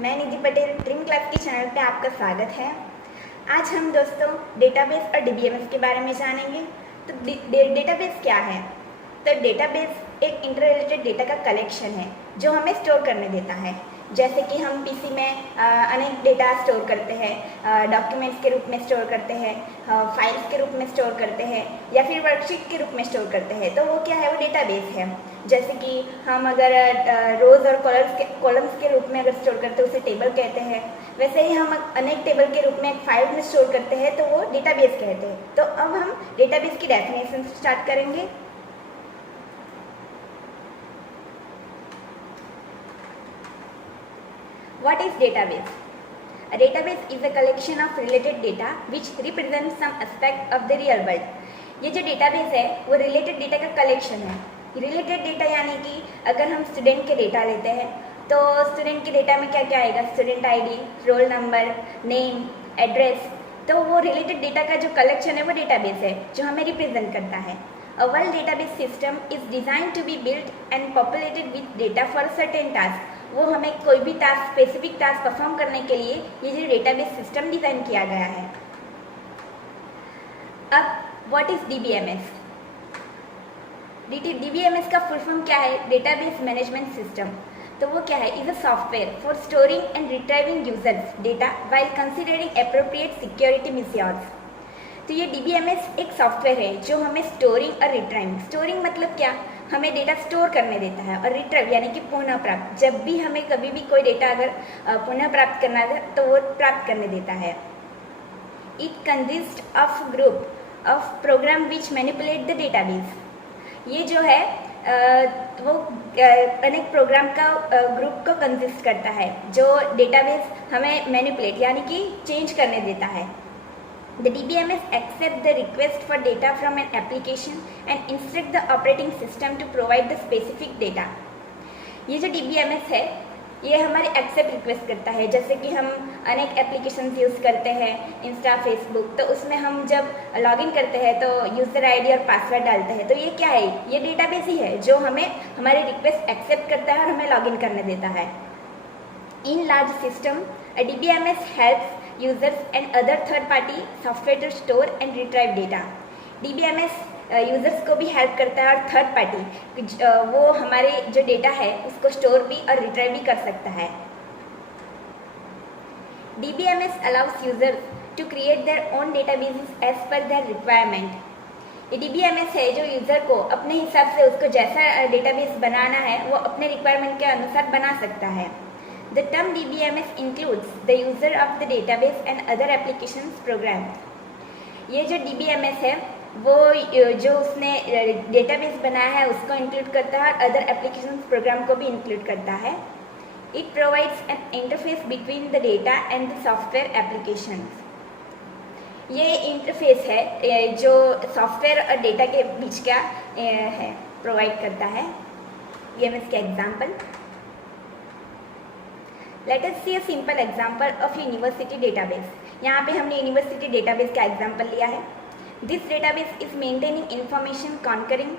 मैं निधि Patel dream class के channel पे आपका स्वागत है। आज हम दोस्तों डेटाबेस और डीबीएमएस के बारे में जानेंगे। तो डेटाबेस क्या है? तो डेटाबेस एक इंटररिलेटेड डेटा का कलेक्शन है जो हमें स्टोर करने देता है। जैसे कि हम पीसी में अनेक डेटा स्टोर करते हैं, डॉक्यूमेंट्स के रूप में स्टोर करते हैं, फाइल्स के रूप में स्टोर करते हैं या फिर वर्कशीट के रूप में स्टोर करते हैं। तो वो क्या है? वो डेटाबेस है। जैसे कि हम अगर रोज़ और कॉलम्स के रूप में अगर स्टोर करते हैं उसे टेबल कहते हैं। वैसे ही हम अनेक टेबल के रूप में एक फाइल में स्टोर करते हैं तो वो डेटाबेस कहते हैं। तो अब हम डेटाबेस की डेफिनेशन स्टार्ट करेंगे। What is database? A database is a collection of related data which represents some aspect of the real world. ये जो डेटाबेस है वो रिलेटेड डेटा का कलेक्शन है। रिलेटेड डेटा यानी कि अगर हम स्टूडेंट के डेटा लेते हैं तो स्टूडेंट के डेटा में क्या क्या आएगा? Student ID, roll number, name, address. तो वो रिलेटेड डेटा का जो कलेक्शन है वो डेटाबेस है जो हमें रिप्रेजेंट करता है। A world database system is designed to be built and populated with data for certain tasks. वो हमें कोई भी टास्क, स्पेसिफिक टास्क परफॉर्म करने के लिए ये जो डेटाबेस सिस्टम डिज़ाइन किया गया है। अब व्हाट इज डीबीएमएस? डीबीएमएस का फुल फॉर्म क्या है? Database management system. तो वो क्या है? Is a software for storing and retrieving users data while considering appropriate security measures. तो ये डीबीएमएस एक सॉफ्टवेयर है जो हमें स्टोरिंग और रिट्राइविंग, स्टोरिंग मतलब क्या? हमें डेटा स्टोर करने देता है, और रिट्राइव यानी कि पुनः प्राप्त। जब भी हमें कभी भी कोई डेटा अगर पुनः प्राप्त करना है तो वो प्राप्त करने देता है। It consist of group of program which manipulate the database. ये जो है वो अनेक प्रोग्राम का ग्रुप को कंसिस्ट करता है जो डेटाबेस हमें मैनिपुलेट यानी कि चेंज करने देता है। The DBMS accepts the request for data from an application and instructs the operating system to provide the specific data. ये जो DBMS है ये हमारे एक्सेप्ट रिक्वेस्ट करता है। जैसे कि हम अनेक एप्लीकेशंस यूज़ करते हैं, इंस्टा, फेसबुक, तो उसमें हम जब लॉगिन करते हैं तो यूज़र आईडी और पासवर्ड डालते हैं। तो ये क्या है? ये डेटाबेस ही है जो हमें हमारी रिक्वेस्ट एक्सेप्ट करता है और हमें लॉगिन करने देता है। In large system a DBMS helps users and other third party software to store and retrieve data. DBMS users को भी हेल्प करता है और थर्ड पार्टी वो हमारे जो डेटा है उसको स्टोर भी और रिट्राइव भी कर सकता है। DBMS allows users to create their own databases as per their requirement. ये DBMS है जो यूज़र को अपने हिसाब से उसको जैसा डेटाबेस बनाना है वो अपने रिक्वायरमेंट के अनुसार बना सकता है। The term DBMS includes the user of the database and other applications programs. ये जो DBMS है वो जो उसने डेटाबेस बनाया है उसको इंक्लूड करता है और अदर एप्लीकेशंस प्रोग्राम को भी इंक्लूड करता है। It provides an interface between the data and the software applications. ये इंटरफेस है जो सॉफ्टवेयर और डेटा के बीच का है, प्रोवाइड करता है। DBMS के example, Let us see a simple example of university database. यहाँ पे हमने यूनिवर्सिटी डेटाबेस का एग्जाम्पल लिया है। This database is maintaining information concerning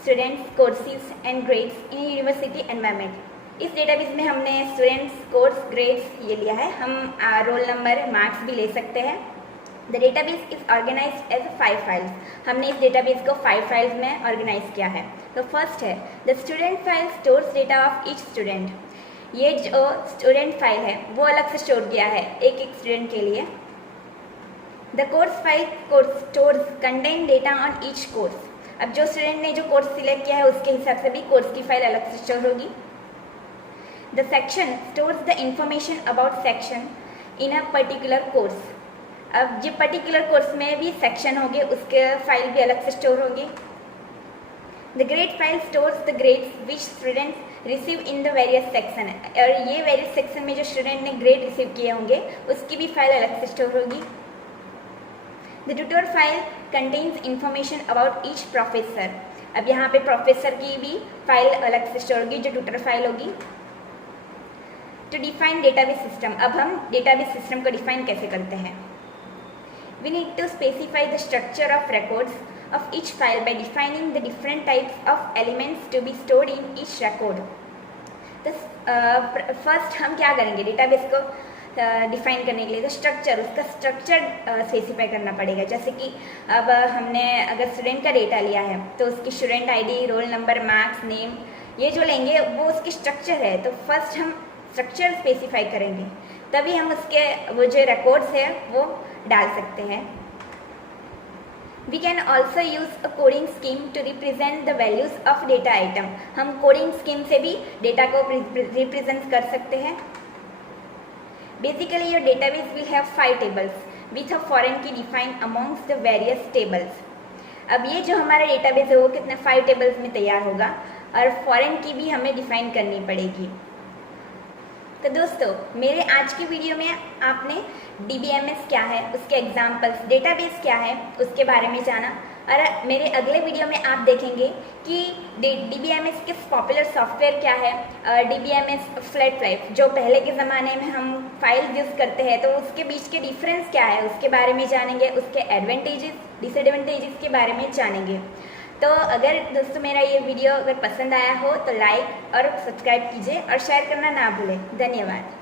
students, courses and grades in a university environment. इस डेटाबेस में हमने स्टूडेंट्स, कोर्स, ग्रेड्स ये लिया है। हम रोल नंबर, मार्क्स भी ले सकते हैं। The database is organized as 5 files. हमने इस डेटाबेस को 5 फाइल्स में ऑर्गेनाइज किया है। तो फर्स्ट है The student file stores data of each student. ये जो स्टूडेंट फाइल है वो अलग से स्टोर किया है एक एक स्टूडेंट के लिए। The course file stores contain data on each course. अब जो स्टूडेंट ने जो कोर्स सिलेक्ट किया है उसके हिसाब से भी कोर्स की फाइल अलग से स्टोर होगी। The section stores the information about section in a particular course. अब जो पर्टिकुलर कोर्स में भी सेक्शन होंगे उसके फाइल भी अलग से स्टोर होगी। The grade file stores the grades which students receive in the various section. और ये वेरियस सेक्शन में जो स्टूडेंट ने ग्रेड रिसीव किए होंगे उसकी भी फाइल अलग से स्टोर होगी। The tutor file contains information about each professor. अब यहाँ पे प्रोफेसर की भी फाइल अलग से स्टोर होगी जो ट्यूटर फाइल होगी। टू डिफाइन डेटाबेस सिस्टम, अब हम डेटाबेस सिस्टम को डिफाइन कैसे करते हैं? We need to specify the structure of records of each file by defining the different types of elements to be stored in each record. तो first हम क्या करेंगे, डेटाबेस को डिफाइन करने के लिए तो स्ट्रक्चर, उसका स्ट्रक्चर स्पेसिफाई करना पड़ेगा। जैसे कि अब हमने अगर स्टूडेंट का डेटा लिया है तो उसकी student ID, roll number, marks, name, ये जो लेंगे वो उसकी स्ट्रक्चर है। तो फर्स्ट हम स्ट्रक्चर स्पेसिफाई करेंगे, तभी हम उसके वो जो रिकॉर्ड्स है वो डाल सकते हैं। We can also use a coding scheme to represent the values of data item. हम कोडिंग स्कीम से भी डेटा को रिप्रेजेंट कर सकते हैं। Basically, your database will have 5 tables with a foreign key defined amongst the various tables. अब ये जो हमारा डेटाबेस है वो कितने 5 टेबल्स में तैयार होगा और फॉरेन की भी हमें डिफाइन करनी पड़ेगी। तो दोस्तों, मेरे आज की वीडियो में आपने DBMS क्या है, उसके एग्जाम्पल्स, डेटाबेस क्या है उसके बारे में जाना, और मेरे अगले वीडियो में आप देखेंगे कि DBMS के पॉपुलर सॉफ्टवेयर क्या है। DBMS फ्लैट ड्राइव जो पहले के ज़माने में हम फाइल यूज़ करते हैं, तो उसके बीच के डिफरेंस क्या है उसके बारे में जानेंगे, उसके एडवांटेजेस, डिसएडवांटेजेस के बारे में जानेंगे। तो अगर दोस्तों मेरा ये वीडियो अगर पसंद आया हो तो लाइक और सब्सक्राइब कीजिए और शेयर करना ना भूलें। धन्यवाद।